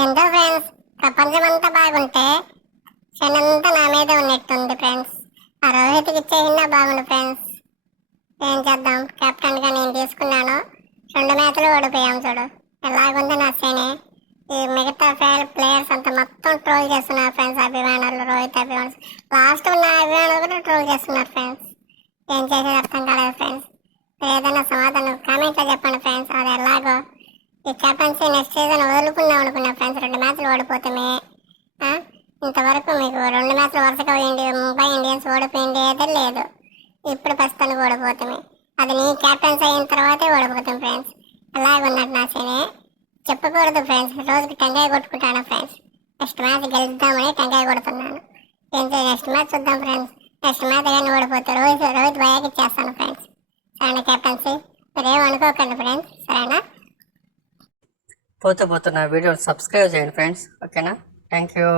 ఏంటో ఫ్రెండ్స్, ప్రపంచమంతా బాగుంటే క్షణంతా నా మీద ఉన్నట్టుంది ఫ్రెండ్స్. ఆ రోహిత్కి ఇచ్చేసినా బాగుండు ఫ్రెండ్స్. ఏం చేద్దాం, కెప్టెన్ గా నేను తీసుకున్నాను. 2 మ్యాచ్లు ఓడిపోయాం చూడు. ఎలాగుంది నా సేనే. ఈ మిగతా ప్లేయర్స్ అంతా మొత్తం ట్రోల్ చేస్తున్నారు ఫ్రెండ్స్. అభిమానులు, రోహిత్ అభిమానులు, లాస్ట్ ఉన్న అభిమానులు కూడా ట్రోల్ చేస్తున్నారు ఫ్రెండ్స్. ఏం చేసేది అర్థం కాలేదు ఫ్రెండ్స్. ఏదైనా సమాధానం కామెంట్ లో చెప్పండి ఫ్రెండ్స్. అది ఎలాగో ఈ కెప్టెన్సీ నెక్స్ట్ సీజన్ వదులుకుందాం అనుకున్నా ఫ్రెండ్స్. 2 మ్యాచ్లు ఓడిపోతామే. ఇంతవరకు మీకు 2 మ్యాచ్లు వరుసగా ముంబై ఇండియన్స్ ఓడిపోయింది ఏదో లేదు. ఇప్పుడు ప్రస్తుతానికి ఓడిపోతామే. అది నీ కెప్టెన్సీ అయిన తర్వాతే ఓడిపోతాం ఫ్రెండ్స్. ఎలాగున్నట్టు నా సేనే చెప్పకూడదు ఫ్రెండ్స్. రోజుకి టెంకాయ కొట్టుకుంటాను ఫ్రెండ్స్. నెక్స్ట్ మ్యాచ్ గెలుద్దామని టెంకాయ కొడుతున్నాను. ఏం చేయాలి, నెక్స్ట్ మ్యాచ్ చూద్దాం ఫ్రెండ్స్. నెక్స్ట్ మ్యాచ్ కానీ ఓడిపోతే రోహిత్ భయాకి ఇచ్చేస్తాను ఫ్రెండ్స్. సరేనా కెప్టెన్సీ? మీరేం అనుకోకండి ఫ్రెండ్స్, సరేనా? పోతే నా వీడియోని సబ్స్క్రైబ్ చేయండి ఫ్రెండ్స్. ఓకేనా? Thank you.